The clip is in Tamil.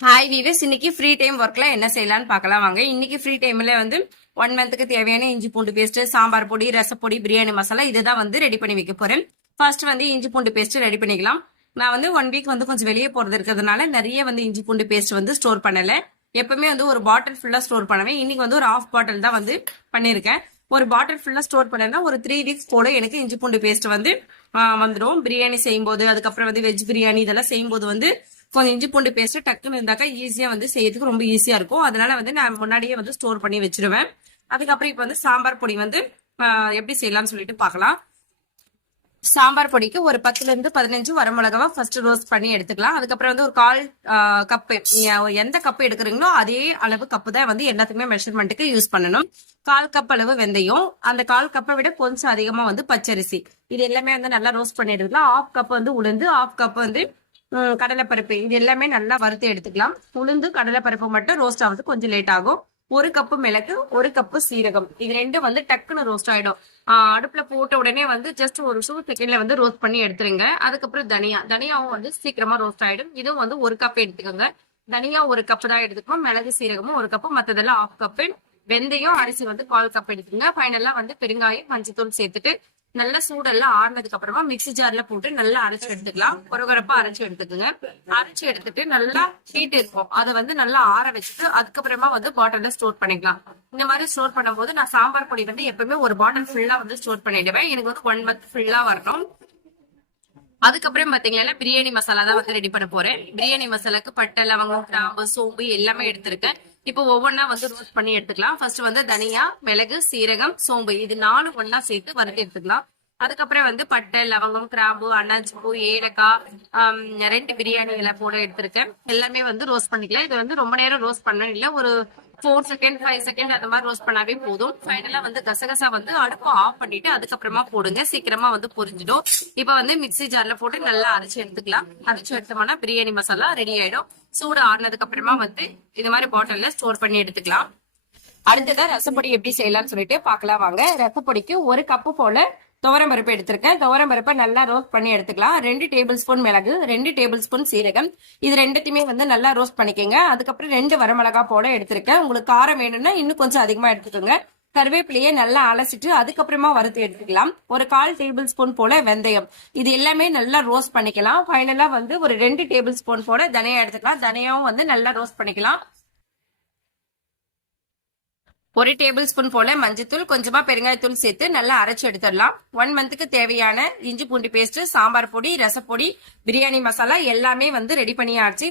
ஹாய் வீவர்ஸ், இன்னைக்கு ஃப்ரீ டைம் ஒர்க்ல என்ன செய்யலாம்னு பார்க்கலாம் வாங்க. இன்னைக்கு ஃப்ரீ டைம்ல வந்து 1 மந்த்துக்கு தேவையான இஞ்சி பூண்டு பேஸ்ட், சாம்பார் பொடி, ரசப்பொடி, பிரியாணி மசாலா இதுதான் வந்து ரெடி பண்ணி வைக்க போறேன். ஃபர்ஸ்ட் வந்து இஞ்சி பூண்டு பேஸ்ட் ரெடி பண்ணிக்கலாம். நான் வந்து 1 வீக் வந்து கொஞ்சம் வெளியே போறது இருக்கிறதுனால நிறைய வந்து இஞ்சி பூண்டு பேஸ்ட் வந்து ஸ்டோர் பண்ணல. எப்பவுமே வந்து ஒரு பாட்டில் ஃபுல்லா ஸ்டோர் பண்ணுவேன். இன்னைக்கு வந்து ஒரு ½ பாட்டில் தான் வந்து பண்ணிருக்கேன். ஒரு பாட்டில் ஃபுல்லா ஸ்டோர் பண்ணேன்னா ஒரு 3 வீக்ஸ் போல எனக்கு இஞ்சி பூண்டு பேஸ்ட் வந்து வந்துடும். பிரியாணி செய்யும் போது, அதுக்கப்புறம் வந்து வெஜ் பிரியாணி இதெல்லாம் செய்யும் போது வந்து கொஞ்சம் இஞ்சி பூண்டு பேஸ்ட் டக்குன்னு இருந்தாக்கா ஈஸியா வந்து செய்யறதுக்கு ரொம்ப ஈஸியா இருக்கும். அதனால வந்து நான் முன்னாடியே வந்து ஸ்டோர் பண்ணி வச்சிருவேன். அதுக்கப்புறம் இப்ப வந்து சாம்பார் பொடி வந்து எப்படி செய்யலாம்னு சொல்லிட்டு பார்க்கலாம். சாம்பார் பொடிக்கு ஒரு 10 இருந்து 15 வரமிளகாவை ஃபர்ஸ்ட் ரோஸ்ட் பண்ணி எடுத்துக்கலாம். அதுக்கப்புறம் வந்து ஒரு 1/4 கப்பு, எந்த கப்பு எடுக்கிறீங்களோ அதே அளவு கப்பு தான் வந்து எல்லாத்துக்குமே மெஷர்மெண்ட்டுக்கு யூஸ் பண்ணணும். 1/4 கப் அளவு வெந்தயம், அந்த 1/4 கப்பை விட கொஞ்சம் அதிகமா வந்து பச்சரிசி, இது எல்லாமே வந்து நல்லா ரோஸ்ட் பண்ணி எடுத்துக்கலாம். ½ கப் வந்து உளுந்து, ½ கப் வந்து கடலைப்பருப்பு, இது எல்லாமே நல்லா வறுத்து எடுத்துக்கலாம். உளுந்து கடலைப்பருப்பு மட்டும் ரோஸ்ட் ஆகுது கொஞ்சம் லேட் ஆகும். 1 கப்பு மிளகு, 1 கப்பு சீரகம், இது ரெண்டும் வந்து டக்குன்னு ரோஸ்ட் ஆயிடும். அடுப்புல போட்ட உடனே வந்து ஜஸ்ட் ஒரு 2 செகண்ட்ல வந்து ரோஸ்ட் பண்ணி எடுத்துருங்க. அதுக்கப்புறம் தனியாவும் வந்து சீக்கிரமா ரோஸ்ட் ஆயிடும். இதுவும் வந்து 1 கப் எடுத்துக்கோங்க. தனியா 1 கப் தான் எடுத்துக்கணும். மிளகு சீரகமும் 1 கப்பு, மத்ததெல்லாம் ½ கப்பு. வெந்தயம் அரிசி வந்து 1/4 கப் எடுத்துங்க. ஃபைனலா வந்து பெருங்காயம், மஞ்சத்தூள் சேர்த்துட்டு நல்லா சூடெல்லாம் ஆறுனதுக்கு அப்புறமா மிக்சி ஜார்ல போட்டு நல்லா அரைச்சு எடுத்துக்கலாம். கொரகொரப்பா அரைச்சு எடுத்துக்கோங்க. அரைச்சு எடுத்துட்டு நல்லா ஹீட் இருக்கும், அதை வந்து நல்லா ஆற வச்சுட்டு அதுக்கப்புறமா வந்து பாட்டில்ல ஸ்டோர் பண்ணிக்கலாம். இந்த மாதிரி ஸ்டோர் பண்ணும்போது நான் சாம்பார் பொடி வந்து எப்பவுமே ஒரு பாட்டில் ஃபுல்லா வந்து ஸ்டோர் பண்ணிடுவேன். எனக்கு வந்து 1 மந்த் ஃபுல்லா வரணும். அதுக்கப்புறம் பாத்தீங்கன்னா பிரியாணி மசாலா தான் வந்து ரெடி பண்ண போறேன். பிரியாணி மசாலாக்கு பட்டை, லவங்கம், கிராம்பு, சோம்பு எல்லாமே எடுத்திருக்கேன். இப்போ ஒவ்வொன்னா வந்து ரோஸ்ட் பண்ணி எடுத்துக்கலாம். ஃபர்ஸ்ட் வந்து தனியா, மிளகு, சீரகம், சோம்பு இது 4 ஒன்னா சேர்த்து வறுத்து எடுத்துக்கலாம். அதுக்கப்புறம் வந்து பட்டை, லவங்கம், கிராம்பு, அன்னாச்சி பூ, ஏலக்காய், 2 பிரியாணி இலை போட எடுத்திருக்கேன். எல்லாமே வந்து ரோஸ்ட் பண்ணிக்கலாம். இது வந்து ரொம்ப நேரம் ரோஸ்ட் பண்ண இல்லை, ஒரு 4 செகண்ட் 5 செகண்ட் அந்த மாதிரி ரோஸ்ட் பண்ணாவே போதும். ஃபைனலா வந்து கசகசா வந்து அடுப்பு ஆஃப் பண்ணிட்டு அதுக்கப்புறமா போடுங்க, சீக்கிரமா வந்து பொரிஞ்சிடும். இப்ப வந்து மிக்சி ஜார்ல போட்டு நல்லா அரைச்சு எடுத்துக்கலாம். அரைச்சு எடுத்தோம்னா பிரியாணி மசாலா ரெடி ஆயிடும். சூடு ஆறுனதுக்கு அப்புறமா வந்து இது மாதிரி பாட்டில்ல ஸ்டோர் பண்ணி எடுத்துக்கலாம். அடுத்ததா ரசப்பொடி எப்படி செய்யலாம்னு சொல்லிட்டு பாக்கலாம் வாங்க. ரசப்பொடிக்கு 1 கப்பு போல துவரம் பருப்பு எடுத்திருக்கேன். துவரம் பருப்பை நல்லா ரோஸ்ட் பண்ணி எடுத்துக்கலாம். 2 டேபிள் ஸ்பூன் மிளகு, 2 டேபிள் ஸ்பூன் சீரகம், இது ரெண்டுத்தையுமே வந்து நல்லா ரோஸ்ட் பண்ணிக்கோங்க. அதுக்கப்புறம் 2 வரமிளகா போல எடுத்திருக்கேன். உங்களுக்கு காரம் வேணும்னா இன்னும் கொஞ்சம் அதிகமா எடுத்துக்கோங்க. கருவேப்பிலையே நல்லா அலசிட்டு அதுக்கப்புறமா வறுத்து எடுத்துக்கலாம். ஒரு 1/4 டேபிள் ஸ்பூன் போல வெந்தயம், இது எல்லாமே நல்லா ரோஸ்ட் பண்ணிக்கலாம். ஃபைனலா வந்து ஒரு 2 டேபிள் ஸ்பூன் போல தனியா எடுத்துக்கலாம். தனியாவும் வந்து நல்லா ரோஸ்ட் பண்ணிக்கலாம். 1 டேபிள் ஸ்பூன் போல மஞ்சத்தூள், கொஞ்சமா பெருங்காயத்தூள் சேர்த்து நல்லா அரைச்சு எடுத்துடலாம். 1 மந்த்துக்கு தேவையான இஞ்சி பூண்டு பேஸ்ட், சாம்பார் பொடி, ரசப்பொடி, பிரியாணி மசாலா எல்லாமே வந்து ரெடி பண்ணியாச்சு.